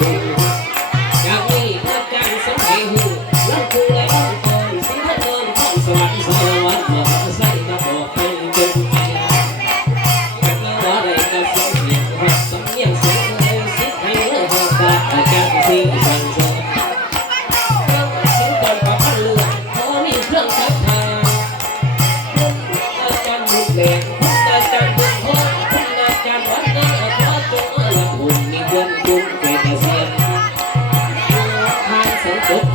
Thank you.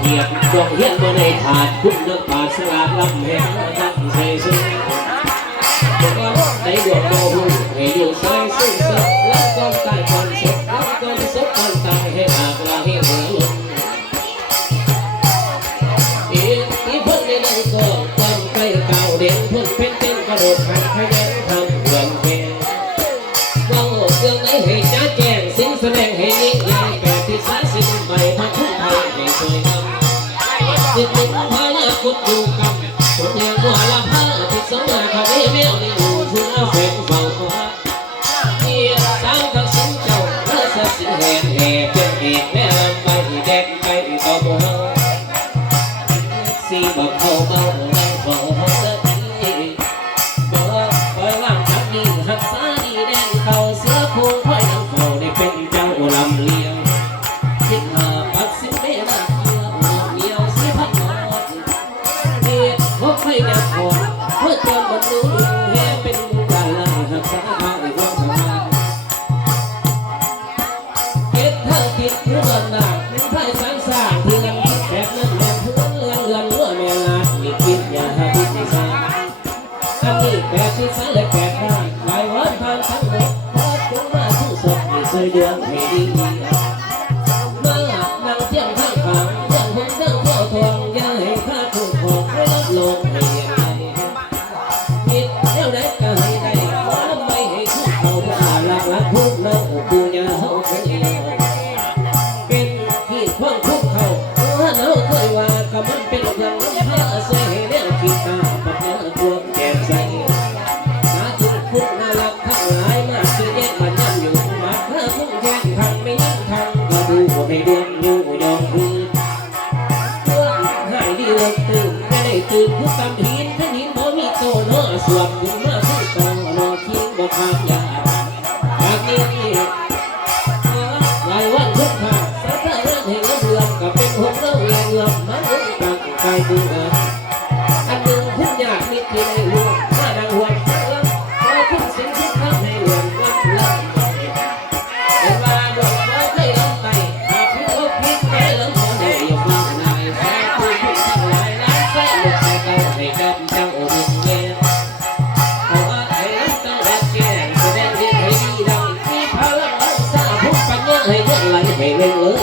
เหียบดอกเหียนบ่ได้ขาดคุณเดือกปาสลาดลำแหงตั้งใจสุดก่อนในดวงโมหูให้อยู่ใส่ซึ่งแล้วก็ตายก่อนสุดรับก่นสุดก่อนตายให้หากลาให้เหลืออีอีพ่นในนั้นก็ความใกล้เก่าเด่นพ่นเป็นเต้นกระโดดหันขยันทำเหมือนแพงมองเรื่องไหนให้จ้าแจ้งสิ้นแสดงให้นิ่ง สิเป็นพยาคุณอยู่กับ quando ตื่นผู้กำหินท่านินเมื่อมีโตเนอสวดคุมา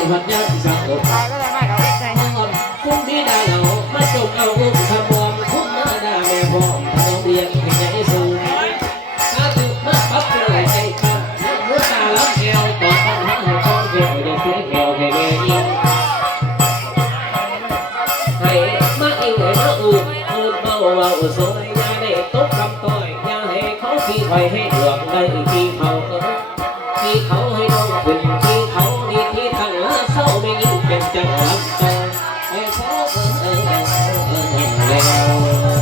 vật nhân dạng một con cũng đi đà đầu mắt trùng đầu cũng tham bom cũng đã đà mẹ vòng đầu điện mình nhảy dù ta tự mất bắp trở lại chạy con nước nước ta lắm nghèo toàn con hắn hồ con nghèo đều sẽ nghèo về nghề nhi thầy mắt yêu để nó ù ơn bầu bầu rồi nhà để tốt trong tôi nhà hệ khó khi thầy hết được đây khi hầu khi khẩu Thank you.